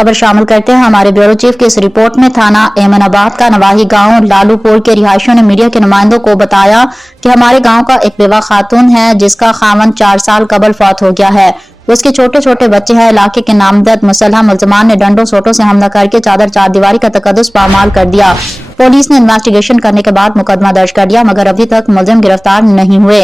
खबर शामिल करते हैं हमारे ब्यूरो चीफ की इस रिपोर्ट में। थाना एमनाबाद का नवाही गांव लालूपुर के रिहायशियों ने मीडिया के नुमाइंदों को बताया कि हमारे गांव का एक बेवा खातून है जिसका खामन 4 साल कबल फौत हो गया है। उसके छोटे छोटे बच्चे हैं। इलाके के नामजद मुसल्ह मुल्ज़मान ने डंडों सोटों से हमला करके चादर चारदीवारी का तकद्दुस पामाल कर दिया। पुलिस ने इन्वेस्टिगेशन करने के बाद मुकदमा दर्ज कर दिया, मगर अभी तक मुलजिम गिरफ्तार नहीं हुए।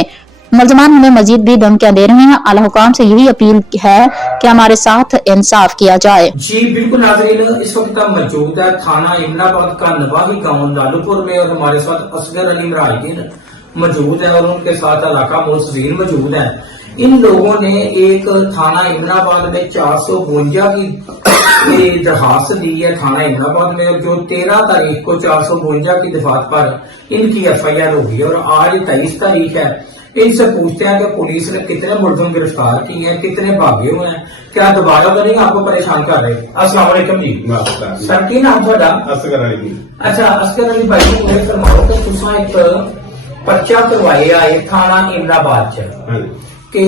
मुलजमान हमें मजीद भी धमकियां दे रहे हैं। आला हुकाम से यही अपील है कि हमारे साथ इंसाफ किया जाए। जी बिल्कुल नाज़रीन, इस वक्त हम मौजूद है थाना इमनाबाद का नवाही गांव लालूपुर में और हमारे साथ असगर अली मुराहिदीन मौजूद है और उनके साथ इलाका मोहसिन मौजूद है। इन लोगों ने एक थाना इमनाबाद में 452 की दरखास्त दी है थाना इमनाबाद में, और जो 13 तारीख को 452 की दफात पर इनकी FIR होगी और आज 23 तारीख है। इनसे पूछते हैं कि पुलिस ने कितने मुलजिम गिरफ्तार किए हैं, कितने भागे हुए हैं, क्या दोबारा तो नहीं आपको परेशान कर रहे। अस्सलाम वालेकुम जी। सर की नाम थोड़ा? असगर अली। अच्छा असगर अली भाई जी, मुझे फरमाओ कि तुसा एक पर्चा करवाया है थाना इमनाबाद च कि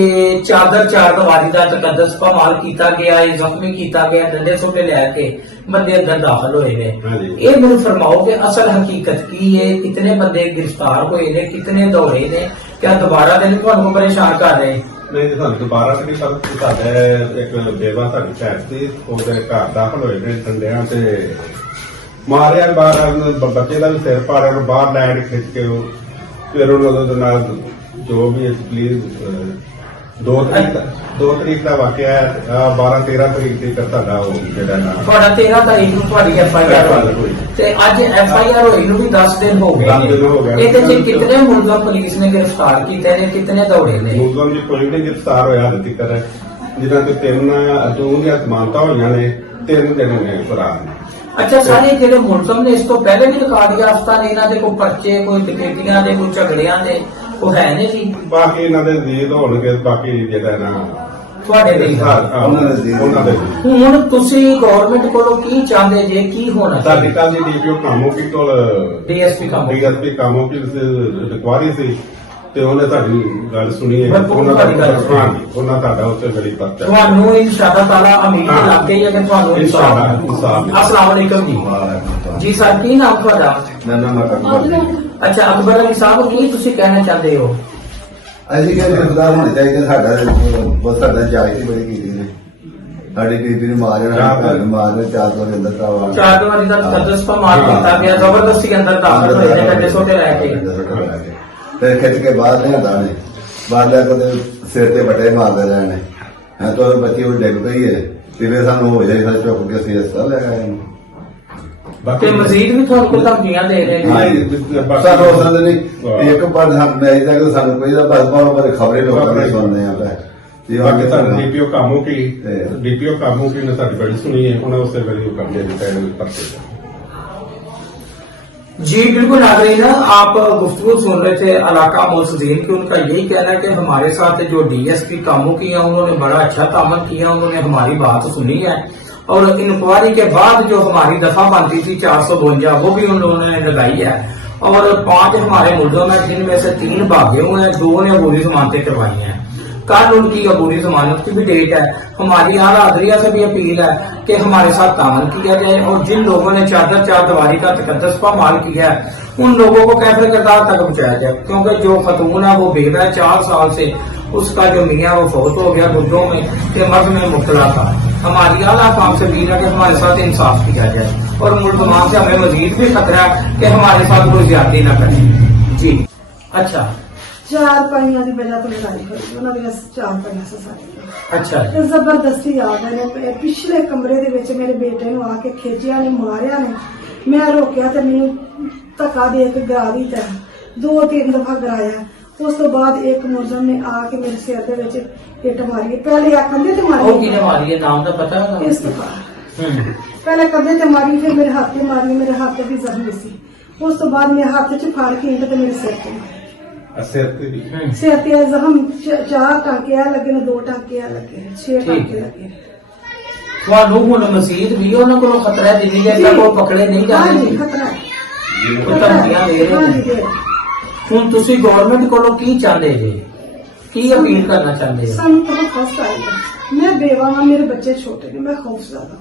चादर चारदीवारी का तकद्दुस पामाल किया गया है, जख्मी किया गया, डंडे सोटे लैके बंदे अंदर दाखिल हुए ने। ये मेरे फरमाओ कि असल हकीकत की है, कितने बंदे गिरफ्तार हुए ने, कितने दौड़े ने, क्या दोबारा दिन को परेशान कर रहे? नहीं सर, दोबारा से सब एक बेवा शहर से घर दाखिल हुए ने डंडिया से मारिया, बाहर बच्चे का भी सिर पाड़िया, बाहर लैंड खिंच के फिर उन्होंने जो भी प्लीज 2 तरीक का वाकया है, 12-13 तरीक की ਤੁਹਾਡਾ ਉਹ ਜਿਹੜਾ ਨਾ ਤੁਹਾਡਾ 13 ਤਾਰੀਖ ਨੂੰ ਤੁਹਾਡੀ FIR ਹੋਈ ਤੇ ਅੱਜ FIR ਹੋਈ ਨੂੰ ਵੀ 10 ਦਿਨ ਹੋ ਗਏ। ਇਹਦੇ ਚ ਕਿੰਨੇ ਮੁਲਜ਼ਮ ਪੁਲਿਸ ਨੇ गिरफ्तार ਕੀਤੇ ਨੇ, ਕਿੰਨੇ ਦੌੜੇ ਨੇ? ਮੁਲਜ਼ਮ ਜੀ ਕੋਈ ਨਹੀਂ गिरफ्तार ਹੋਇਆ ਹਾਲੇ ਤੱਕ, ਜਿਨ੍ਹਾਂ ਤੇ 3 ਦੀਆਂ ਜ਼ਮਾਨਤਾਂ ਹੋਈਆਂ ਨੇ, 3 ਦਿਨ ਨੇ ਫਰਾਰ ਨੇ। अच्छा सारे ਜਿਹੜੇ ਮੁਲਜ਼ਮ ਨੇ ਇਸ ਤੋਂ ਪਹਿਲੇ ਵੀ ਰਿਕਾਰਡ ਯਾਫਤਾ ਨੇ, ਇਹਨਾਂ ਦੇ ਕੋਈ ਪਰਚੇ, ਕੋਈ ਡਕੈਤੀਆਂ ਦੇ, ਕੋਈ ਝਗੜਿਆਂ ਦੇ ਉਹ ਹੈ ਨੇ ਜੀ? ਬਾਕੀ ਇਹਨਾਂ ਦੇ ਜ਼ੀਦ ਹੋਣਗੇ, ਬਾਕੀ ਜਿਹੜਾ ਨਾ ਤੁਹਾਡੇ ਦੇ ਉਹਨਾਂ ਦੇ। ਹੁਣ ਤੁਸੀਂ ਗਵਰਨਮੈਂਟ ਕੋਲੋਂ ਕੀ ਚਾਹੁੰਦੇ ਜੇ, ਕੀ ਹੋਣਾ ਸਾਡੀ ਕੱਲ ਦੀ DPO ਕਾਮੋਕੀ ਕੋਲ DSP ਕਾਮੋਕੀ ਰਿਕਵਾਰੀ ਸੀ ਤੇ ਉਹਨੇ ਤੁਹਾਡੀ ਗੱਲ ਸੁਣੀ ਹੈ, ਉਹਨਾਂ ਤੁਹਾਡਾ ਉੱਤੇ ਬੜੀ ਪਰਚਾ ਤੁਹਾਨੂੰ ਇਨਸ਼ਾਅੱਲਾ ਤਾਲਾ ਉਮੀਦ ਲੱਗ ਗਈ ਹੈ ਕਿ ਤੁਹਾਨੂੰ ਇਨਸਾਫ। अस्सलाम वालेकुम जी। जी सर की नाम ਤੁਹਾਡਾ? अच्छा अकबर अली साहब, की ਤੁਸੀਂ ਕਹਿਣਾ ਚਾਹੁੰਦੇ ਹੋ? ਅਸੀਂ ਕਹਿੰਦੇ गिरफ्तार होने चाहिए, ਸਾਡਾ ਜਾਇਜ਼ ਬੜੀ ਕੀਤੀ ਨੇ, ਸਾਡੀ ਬੀਬੀ ਨੂੰ ਮਾਰਨਾ 4 ਤੋਂ ਅੰਦਰ ਚਾਰਦਵਾਰੀ ਦਾ ਤਕੱਦੁਸ ਪਾਮਾਲ ਕੀਤਾ ਗਿਆ, ਜ਼ਬਰਦਸਤੀ ਅੰਦਰ ਦਾਖਲ ਹੋਏ ਨੇ ਡੰਡੇ ਸੋਟੇ ਲੈ ਕੇ, ਫਿਰ ਖਿੱਚ ਕੇ ਬਾਹਰ ਲਿਆਂਦਾ ਨੇ, ਬਾਹਰ ਲੈ ਕੇ ਸਿਰ ਤੇ ਵੱਟੇ ਮਾਰਦੇ ਰਹੇ ਨੇ। ਹੈ ਤਾਂ ਬੱਚੀ ਉਹ ਡਿੱਗ ਪਈ ਹੈ, ਫਿਰ ਸਾਨੂੰ ਹੋ ਜਾਏ ਫਿਰ ਚੁੱਕ ਕੇ ਅਸੀਂ ਹਸਪਤਾਲ ਲੈ ਗਏ। ਤੇ ਮਜ਼ੀਦ ਵੀ ਤੁਹਾਨੂੰ ਕੋਈ ਧਮਕੀਆਂ ਦੇ ਰਹੇ ਨੇ? ਸਾਨੂੰ ਉਸ ਦਿਨ ਨਹੀਂ ਇੱਕ ਵਾਰ ਮੈਚ ਦਾ ਕਿ ਸਾਨੂੰ ਕੋਈ ਦਾ ਬਸ ਬਾਹਰ ਖਬਰੇ ਲੋਕਾਂ ਨੇ ਸੁਣਨੇ ਆ ਪਏ ਜੀ। ਬਾਕੀ ਤੁਹਾਨੂੰ DPO ਕਾਮੋਕੀ ਨੇ ਤੁਹਾਡੀ ਬੜੀ ਸੁਣੀ ਹੈ, ਉਹਨਾਂ ਉਸੇ ਵੇਲੇ ਕਬਜ਼ੇ ਦਿੱਤੇ ਨੇ ਪਰਚੇ। जी बिल्कुल नाज़रीन, आप गुफ्तगू सुन रहे थे इलाका मोहसिन की। उनका यही कहना है कि हमारे साथ जो DSP कामों किया उन्होंने बड़ा अच्छा तामन किया, उन्होंने हमारी बात सुनी है और इंक्वायरी के बाद जो हमारी दफा बनती थी 452 वो भी उन लोगों ने लगाई है और 5 हमारे मुलज़िम हैं, जिनमें से 3 भागे हुए हैं, 2 ने अबूरी जमानतें करवाई हैं। कल उनकी अबूरी जमानत की भी डेट है। हमारी आला हज़रिया से भी अपील है कि हमारे साथ तामन किया जाए और जिन लोगों ने चादर चारदीवारी का तकद्दुस पामाल किया है उन लोगों को कैफिर किरदार तक पहुंचाया जाए, क्योंकि जो खतून है वो बेवा है, 4 साल से उसका जो मियाँ वो फौत हो गया गुर्दों में के मर्ज में मुब्तला था। हमारी आला काम से अपील है कि हमारे साथ इंसाफ किया जाए और मुल्ज़मान से हमें मजीद भी खतरा है कि हमारे साथ कोई ज्यादती न करें जी। अच्छा 4 ਪਾਈਆਂ ਦੀ ਵਜ੍ਹਾ ਤੋਂ ਲੜਾਈ ਹੋਈ, ਉਹਨਾਂ ਦੀਆਂ 4 ਪਾਈਆਂ ਸਾਡੀਆਂ। अच्छा ਤੇ ਜ਼ਬਰਦਸਤੀ ਆ ਗਏ ਨੇ, ਪਿਛਲੇ ਕਮਰੇ ਦੇ ਵਿੱਚ ਮੇਰੇ ਬੇਟੇ ਨੂੰ ਆ ਕੇ ਖੇਚਿਆ ਨੇ, ਮਾਰਿਆ ਨੇ। ਮੈਂ ਰੋਕਿਆ ਤੇ ਮੈਨੂੰ ਧੱਕਾ ਦੇ ਕੇ ਗਿਰਾ ਦਿੱਤਾ, 2-3 ਦਫਾ ਗਿਰਾਇਆ। ਉਸ ਤੋਂ ਬਾਅਦ ਇੱਕ ਮੁਲਜ਼ਮ ਨੇ ਆ ਕੇ ਮੇਰੇ ਸਿਰ ਦੇ ਵਿੱਚ ਇੱਟ ਮਾਰੀ, ਪਹਿਲੇ ਆ ਕੰਧੇ ਤੇ ਮਾਰੀ। ਉਹ ਕਿਹਨੇ ਮਾਰੀ ਹੈ, ਨਾਮ ਦਾ ਪਤਾ ਹੈ? ਇਸਤਫਾਰ ਪਹਿਲੇ ਕੰਧੇ ਤੇ ਮਾਰੀ, ਫਿਰ ਮੇਰੇ ਹੱਥ ਤੇ ਮਾਰੀ, ਮੇਰੇ ਹੱਥ ਵੀ ਜ਼ਖਮੀ ਸੀ। ਉਸ ਤੋਂ ਬਾਅਦ ਮੇਰੇ ਹੱਥ 'ਚ ਫੜ ਕੇ ਇੱਟ ਤੇ ਮੇਰੇ ਸਿਰ ਤੇ ਮਾਰੀ। ਸਿਰ ਤੇ ਜ਼ਖਮ 4 ਟਾਂਕੇ ਆ ਲੱਗੇ ਨੇ, 2 ਟਾਂਕੇ ਆ ਲੱਗੇ, 6 ਟਾਂਕੇ ਲੱਗੇ। ਤੁਹਾਨੂੰ ਹੁਣ ਮਜ਼ੀਦ ਵੀ ਉਹਨਾਂ ਕੋਲੋਂ ਖਤਰਾ ਹੈ, ਜਿੰਨੀ ਦੇਰ ਤੱਕ ਉਹ ਪਕੜੇ ਨਹੀਂ ਜਾਂਦੇ? ਖਤਰਾ ਹੈ, ਧਮਕੀਆਂ ਦੇ ਰਹੇ ਨੇ। ਹੁਣ ਤੁਸੀਂ ਗਵਰਨਮੈਂਟ ਕੋਲੋਂ ਕੀ ਚਾਹੁੰਦੇ ਜੇ, ਕੀ ਅਪੀਲ ਕਰਨਾ ਚਾਹੁੰਦੇ ਹੋ? ਸਾਨੂੰ ਤਾਂ ਫਸਟ ਆਏਗਾ। मैं बेवा हाँ, मेरे बच्चे छोटे ने, मैं खौफजदा।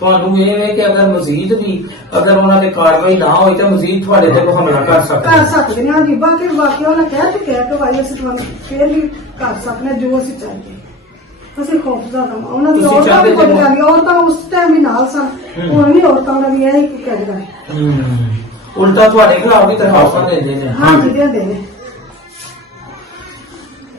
ਤੁਹਾਨੂੰ ਇਹ ਹੈ ਕਿ ਅਗਰ ਮਜ਼ੀਦ ਵੀ ਅਗਰ ਉਹਨਾਂ ਤੇ ਕਾਰਵਾਈ ਨਾ ਹੋਈ ਤਾਂ ਮਜ਼ੀਦ ਤੁਹਾਡੇ ਤੇ ਕੋਈ ਹਮਲਾ ਕਰ ਸਕਦੇ ਕਰ ਸਕਦੇ ਨੇ। ਹਾਂਜੀ, ਬਾਕੀ ਉਹਨਾਂ ਕਹਿ ਚੁੱਕਿਆ ਕਿ ਭਾਈ ਅਸੀਂ ਤੁਹਾਨੂੰ ਫੇਰ ਵੀ ਕਰ ਸਕਦੇ ਹਾਂ ਜੋ ਅਸੀਂ ਚਾਹੀਏ। ਅਸੀਂ ਖੌਫਜ਼ਦਾ ਹਾਂ ਉਹਨਾਂ ਦੀ ਤੁਸੀਂ ਔਰਤਾਂ ਵੀ ਚਾਹੁੰਦੇ ਕੋਈ ਜੇ- ਗੱਲ ਨਹੀਂ, ਔਰਤਾਂ ਉਸ ਟਾਈਮ ਵੀ ਨਾਲ ਸਨ, ਹੁਣ ਵੀ ਔਰਤਾਂ ਦਾ ਵੀ ਇਹ ਕਹਿ ਰਹੇ। ਉਲਟਾ ਤੁਹਾਡੇ ਖਿਲਾਫ ਵੀ ਦਰਖਾਸਤਾਂ ਦਿੰਦੇ ਨੇ। ਹਾਂਜੀ, ਦਿੰਦੇ ਨੇ।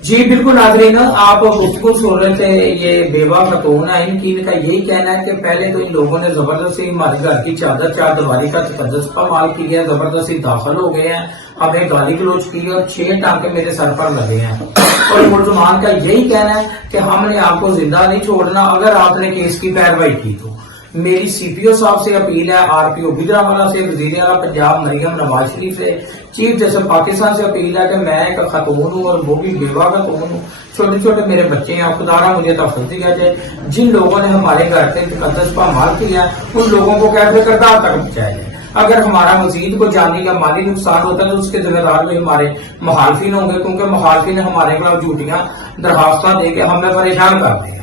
जी बिल्कुल नाज़रीन, आप गुफ्तगू सुन रहे थे, ये बेवा खतून है, इनकी इनका यही कहना है कि पहले तो इन लोगों ने जबरदस्ती हमारे घर की चार दीवारी का तकद्दुस पर माल की है, जबरदस्ती दाखिल हो गए हैं, हमें गाली गलौज की और 6 टांके मेरे सर पर लगे हैं। और मुलजमान का यही कहना है कि हमने आपको जिंदा नहीं छोड़ना अगर आपने केस की पैरवाई की तो। मेरी सीपीओ साहब से अपील है, आरपीओ गुजरांवाला से, वजीर आला पंजाब मरियम नवाज शरीफ से, चीफ जस्टिस पाकिस्तान से अपील है कि मैं एक खतून हूँ और वो भी बेवा खतून हूँ, छोटे छोटे मेरे बच्चे हैं, खुदारा मुझे तहफ़्फ़ुज़ दिया जाए। जिन लोगों ने हमारे घर पे तकद्दुस पर माल किया उन लोगों को कैसे किरदार तक पहुँचाया जाए। अगर हमारा मजीद को जानी या माली नुकसान होता है तो उसके जिम्मेदार भी हमारे मुखालफिन होंगे, क्योंकि मुखालफिन हमारे खिलाफ झूठियां दरखास्तां दे के हमें परेशान करते हैं।